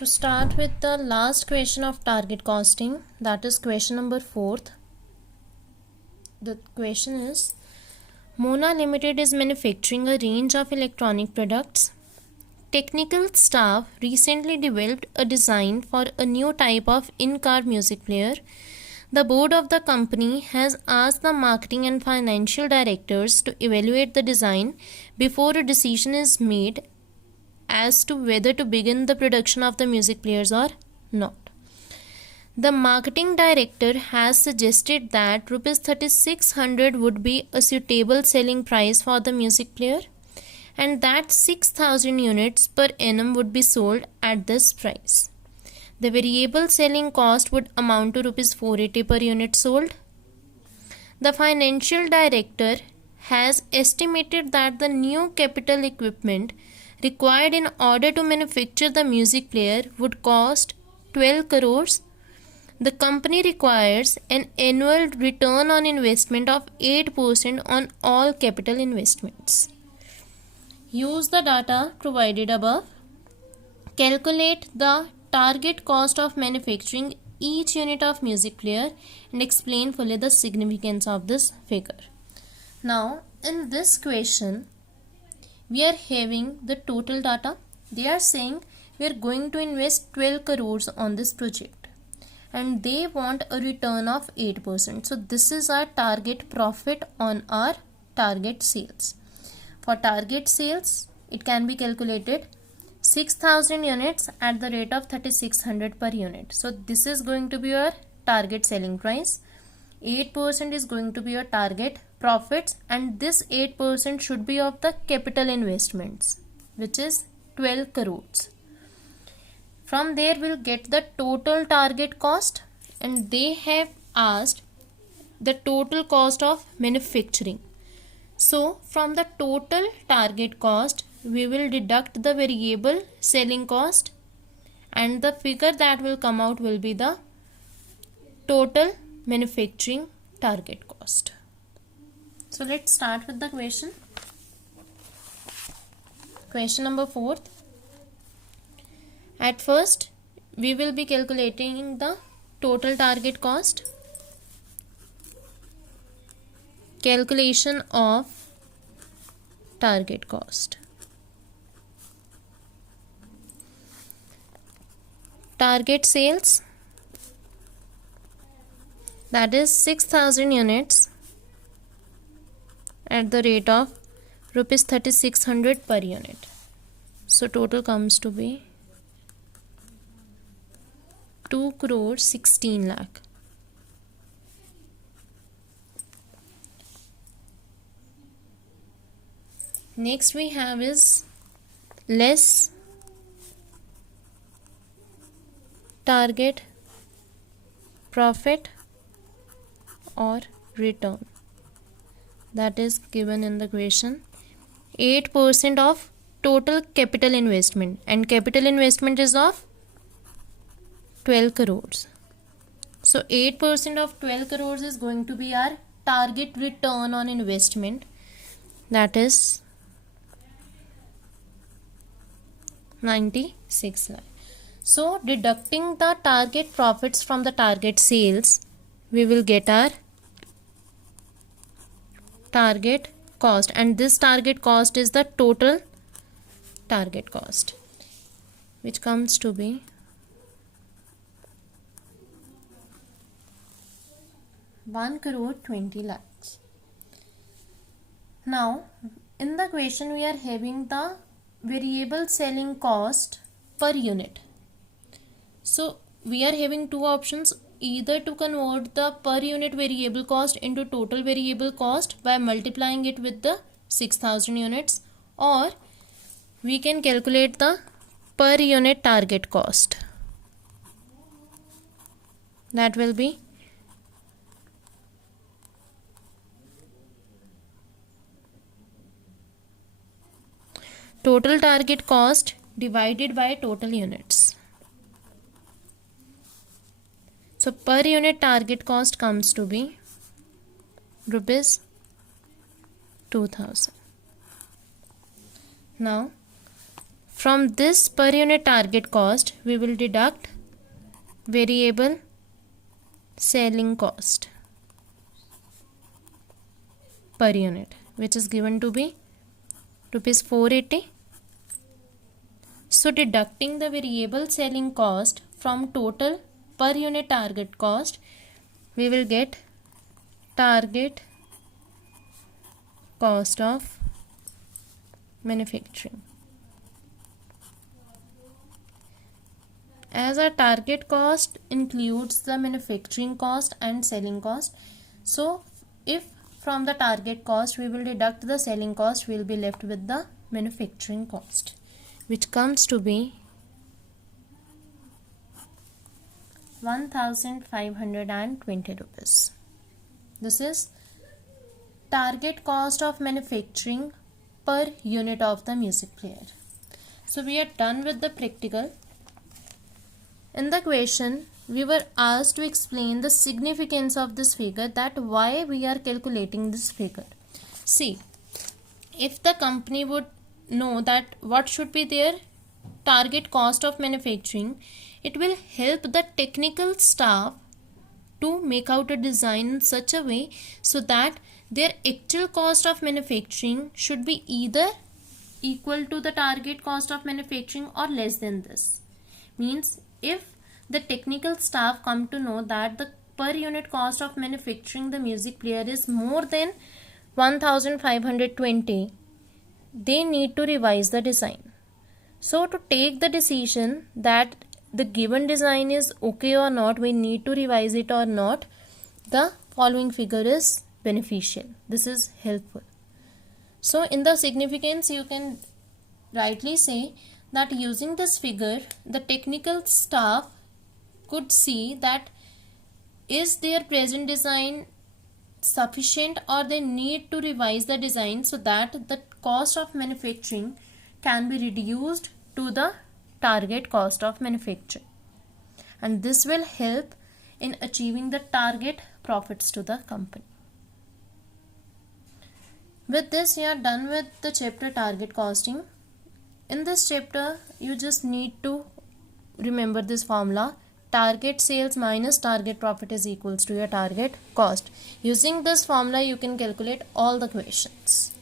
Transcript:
To start with the last question of target costing, that is question number 4th. The question is, Mona Limited is manufacturing a range of electronic products. Technical staff recently developed a design for a new type of in-car music player. The board of the company has asked the marketing and financial directors to evaluate the design before a decision is made as to whether to begin the production of the music players or not. The marketing director has suggested that Rs 3600 would be a suitable selling price for the music player and that 6000 units per annum would be sold at this price. The variable selling cost would amount to Rs 480 per unit sold. The financial director has estimated that the new capital equipment required in order to manufacture the music player would cost 12 crores. The company requires an annual return on investment of 8% on all capital investments. Use the data provided above. Calculate the target cost of manufacturing each unit of music player and explain fully the significance of this figure. Now, in this question, we are having the total data. They are saying we are going to invest 12 crores on this project and they want a return of 8%. So this is our target profit on our target sales. For target sales, it can be calculated 6000 units at the rate of 3600 per unit. So this is going to be your target selling price. 8% is going to be your target profits, and this 8% should be of the capital investments, which is 12 crores. From there we'll get the total target cost, and they have asked the total cost of manufacturing. So from the total target cost we will deduct the variable selling cost, and the figure that will come out will be the total manufacturing target cost. So let's start with the question. Question number 4. At first, we will be calculating the total target cost. Calculation of target cost. Target sales, that is 6000 units at the rate of Rs 3600 per unit. So total comes to be 2 crore 16 lakh. Next we have is less target profit or return, that is given in the question. 8% of total capital investment, and capital investment is of 12 crores. So 8% of 12 crores is going to be our target return on investment, that is 96 lakh. So deducting the target profits from the target sales, we will get our target cost, and this target cost is the total target cost, which comes to be 1 crore 20 lakhs. Now in the question we are having the variable selling cost per unit. So we are having two options: either to convert the per unit variable cost into total variable cost by multiplying it with the 6000 units, or we can calculate the per unit target cost. That will be total target cost divided by total units. So per unit target cost comes to be Rs 2000. Now From this per unit target cost, we will deduct variable selling cost per unit, which is given to be rupees 480. So deducting the variable selling cost from total per unit target cost, we will get target cost of manufacturing. As our target cost includes the manufacturing cost and selling cost, so if from the target cost we will deduct the selling cost, we will be left with the manufacturing cost, which comes to be 1520 rupees. This is target cost of manufacturing per unit of the music player. So we are done with the practical. In the question, we were asked to explain the significance of this figure, that why we are calculating this figure. See, if the company would know that what should be their target cost of manufacturing, it will help the technical staff to make out a design in such a way so that their actual cost of manufacturing should be either equal to the target cost of manufacturing or less than this. Means if the technical staff come to know that the per unit cost of manufacturing the music player is more than 1520, they need to revise the design. So to take the decision that the given design is okay or not, we need to revise it or not, the following figure is beneficial. This is helpful. So in the significance, you can rightly say that using this figure, the technical staff could see that is their present design sufficient or they need to revise the design so that the cost of manufacturing can be reduced to the target cost of manufacturing, and this will help in achieving the target profits to the company. With this, you are done with the chapter target costing. In this chapter, you just need to remember this formula: target sales minus target profit is equals to your target cost. Using this formula, you can calculate all the questions.